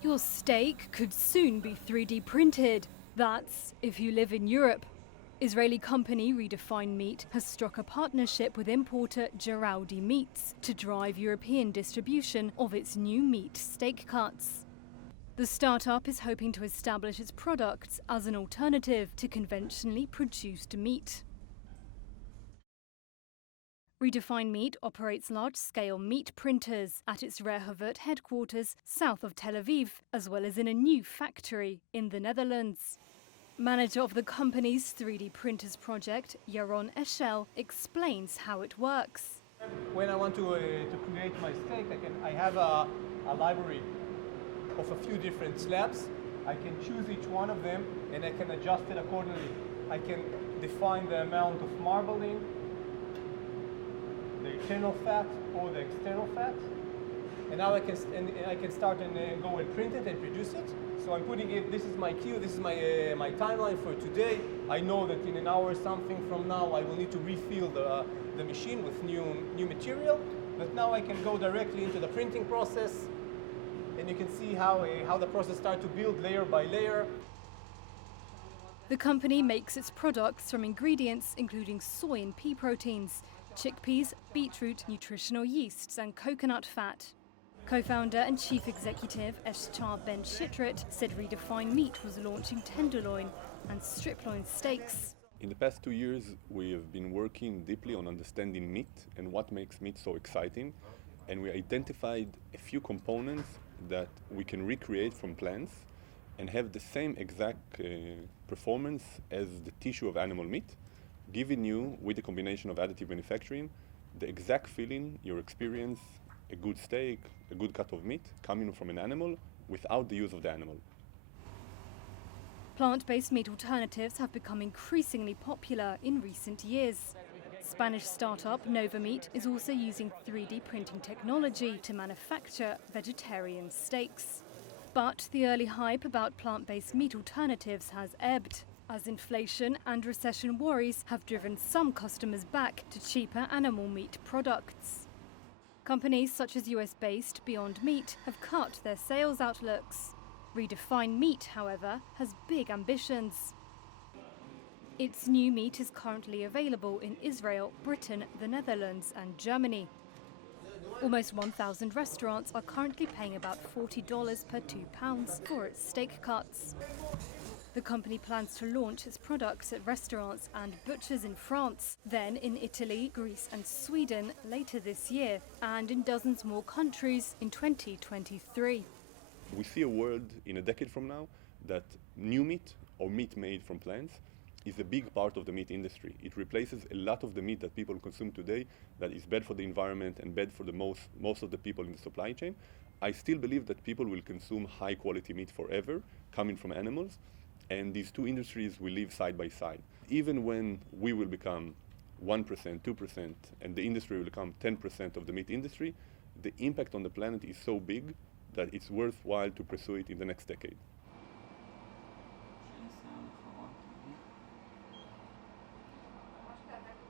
Your steak could soon be 3D printed. That's if you live in Europe. Israeli company Redefine Meat has struck a partnership with importer Geraldi Meats to drive European distribution of its new meat steak cuts. The startup is hoping to establish its products as an alternative to conventionally produced meat. Redefine Meat operates large-scale meat printers at its Rehovot headquarters south of Tel Aviv, as well as in a new factory in the Netherlands. Manager of the company's 3D printers project, Yaron Eshel, explains how it works. When I want to create my steak, I have a library of a few different slabs. I can choose each one of them and I can adjust it accordingly. I can define the amount of marbling, the internal fat or the external fat. And now I can start and go and print it and produce it. So I'm putting it, this is my queue, this is my timeline for today. I know that in an hour or something from now I will need to refill the machine with new material. But now I can go directly into the printing process and you can see how the process starts to build layer by layer. The company makes its products from ingredients including soy and pea proteins, chickpeas, beetroot, nutritional yeasts and coconut fat. Co-founder and chief executive Eschar Ben Shitrit said Redefine Meat was launching tenderloin and striploin steaks. In the past 2 years, we have been working deeply on understanding meat and what makes meat so exciting. And we identified a few components that we can recreate from plants and have the same exact performance as the tissue of animal meat, giving you, with the combination of additive manufacturing, the exact feeling you experience a good steak, a good cut of meat coming from an animal without the use of the animal. Plant-based meat alternatives have become increasingly popular in recent years. Spanish startup Nova Meat is also using 3D printing technology to manufacture vegetarian steaks. But the early hype about plant-based meat alternatives has ebbed, as inflation and recession worries have driven some customers back to cheaper animal meat products. Companies such as US-based Beyond Meat have cut their sales outlooks. Redefine Meat, however, has big ambitions. Its new meat is currently available in Israel, Britain, the Netherlands and Germany. Almost 1,000 restaurants are currently paying about $40 per £2 for its steak cuts. The company plans to launch its products at restaurants and butchers in France, then in Italy, Greece and Sweden later this year, and in dozens more countries in 2023. We see a world in a decade from now that new meat or meat made from plants is a big part of the meat industry. It replaces a lot of the meat that people consume today that is bad for the environment and bad for the most of the people in the supply chain. I still believe that people will consume high quality meat forever, coming from animals, and these two industries will live side by side. Even when we will become 1%, 2%, and the industry will become 10% of the meat industry, the impact on the planet is so big that it's worthwhile to pursue it in the next decade.